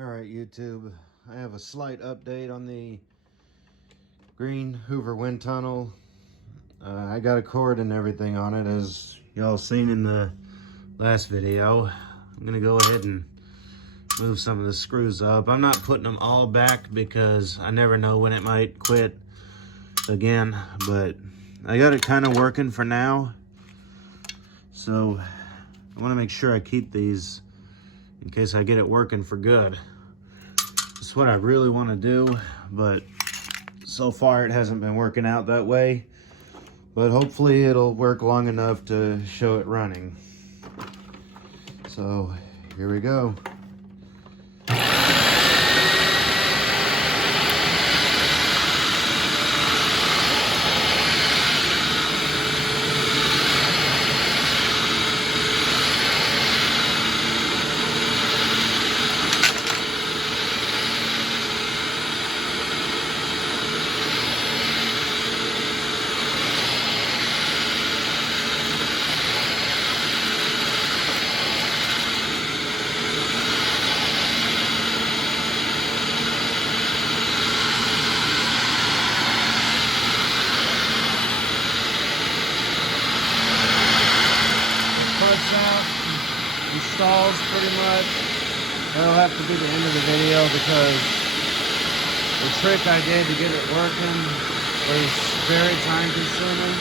Alright YouTube, I have a slight update on the green Hoover wind tunnel. I got a cord and everything on it, as y'all seen in the last video. I'm gonna go ahead and move some of the screws up. I'm not putting them all back because I never know when it might quit again, but I got it kind of working for now. So I want to make sure I keep these in case I get it working for good. It's what I really want to do, but so far it hasn't been working out that way. But hopefully it'll work long enough to show it running. So here we go. Installs pretty much. That'll have to be the end of the video because the trick I did to get it working was very time consuming.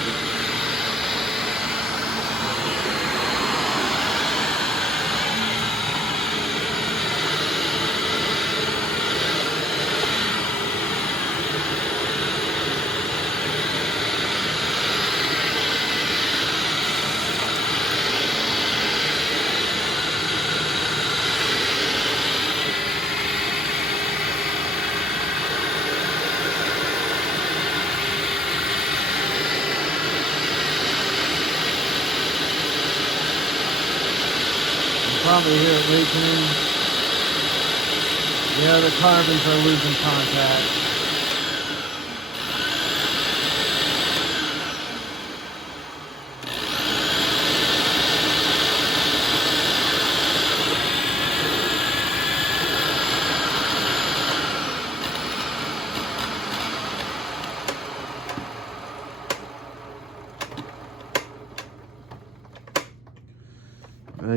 Probably hear it leaking. Yeah, the carbons are losing contact.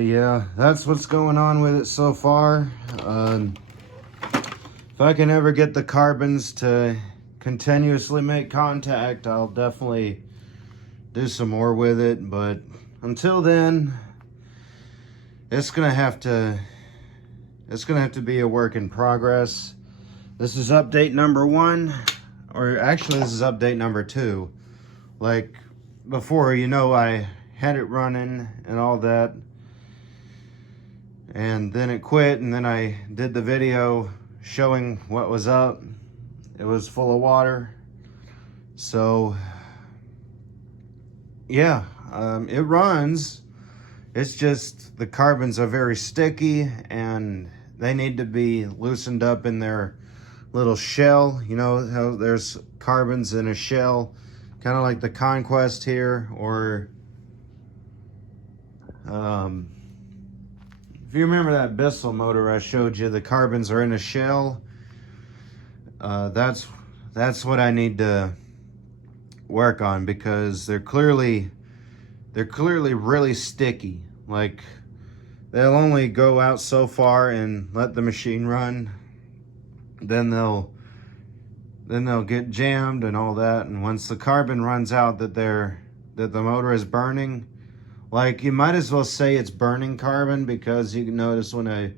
Yeah, that's what's going on with it so far. If I can ever get the carbons to continuously make contact, I'll definitely do some more with it. But until then, it's gonna have to be a work in progress. This is update number 1, or actually this is update number 2. Like before, you know, I had it running and all that, and then it quit, and then I did the video showing what was up. It was full of water. So yeah, it runs. It's just the carbons are very sticky and they need to be loosened up in their little shell. You know how there's carbons in a shell, kind of like the Conquest here, or if you remember that Bissell motor I showed you, the carbons are in a shell. That's what I need to work on, because they're clearly really sticky. Like, they'll only go out so far and let the machine run. Then they'll get jammed and all that. And once the carbon runs out that the motor is burning, like, you might as well say it's burning carbon, because you can notice when a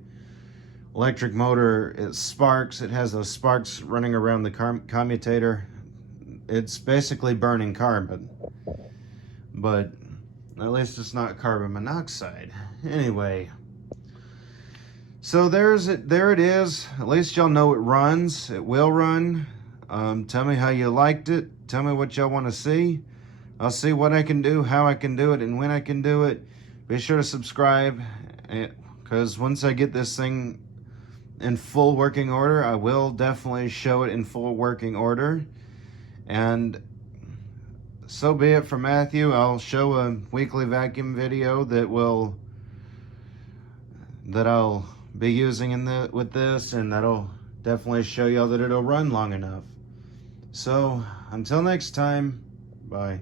electric motor, it sparks, it has those sparks running around the commutator. It's basically burning carbon, but at least it's not carbon monoxide. Anyway, so there it is. At least y'all know it runs. It will run. Tell me how you liked it. Tell me what y'all want to see. I'll see what I can do, how I can do it, and when I can do it. Be sure to subscribe, because once I get this thing in full working order, I will definitely show it in full working order. And so be it for Matthew. I'll show a weekly vacuum video that I'll be using with this, and that'll definitely show y'all that it'll run long enough. So until next time, bye.